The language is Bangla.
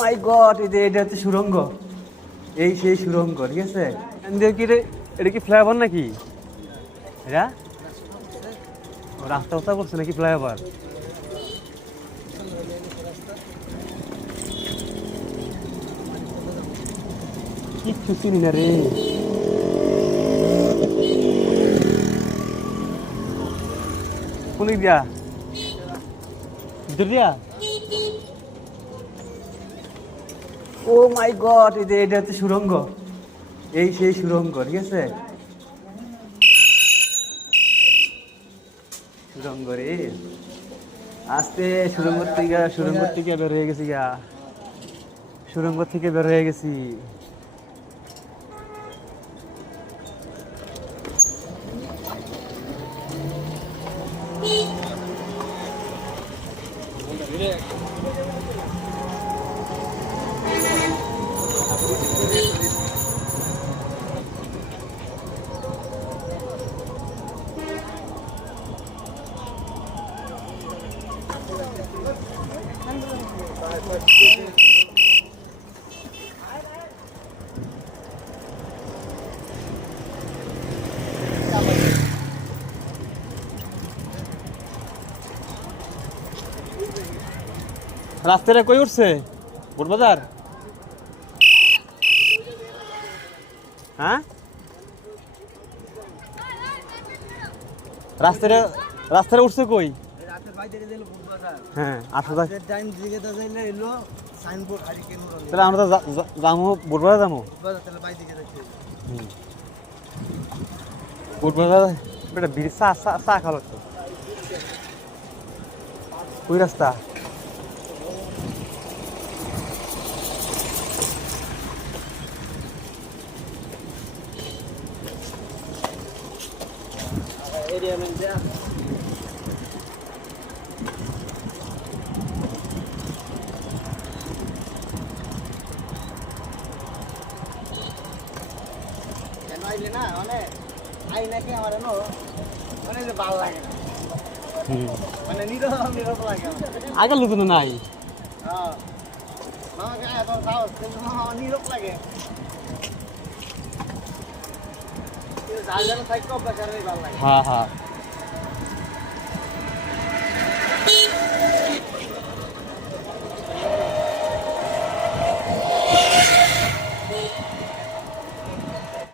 মাই গড, এটা হচ্ছে সুড়ঙ্গ। এই সেই সুড়ঙ্গ, ঠিক আছে। কি রে, এটা কি ফ্লাইওভার নাকি? এটা রাস্তা উস্তা করছে নাকি ফ্লাইওভার? কিচ্ছু চিনি না রে। কোন দিয়া ভিতর দিয়া? ও মাই গড, এটা হচ্ছে সুড়ঙ্গ। এই সেই সুড়ঙ্গ, ঠিক আছে। সুড়ঙ্গ রে, আস্তে সুড়ঙ্গ থেকে বের হয়ে গেছি গা। সুড়ঙ্গ থেকে বের হয়ে গেছি। রাস্তাটা কই উঠছে? বুটবাজার? হ্যাঁ, রাস্তাটা উঠছে কই? হ্যাঁ, তাহলে আমরা তো যাবো বুটবাজার, যাবো বুটবাজার। বেটা বিড়ি চা খালো তো। ওই রাস্তা আগের লোক নাই। হ্যাঁ হ্যাঁ।